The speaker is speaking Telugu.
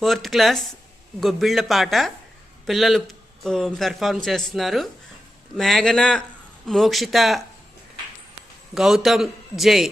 ఫోర్త్ క్లాస్ గొబ్బిళ్ళ పాట పిల్లలు పెర్ఫామ్ చేస్తున్నారు. మేఘన మోక్షిత గౌతమ్ జై.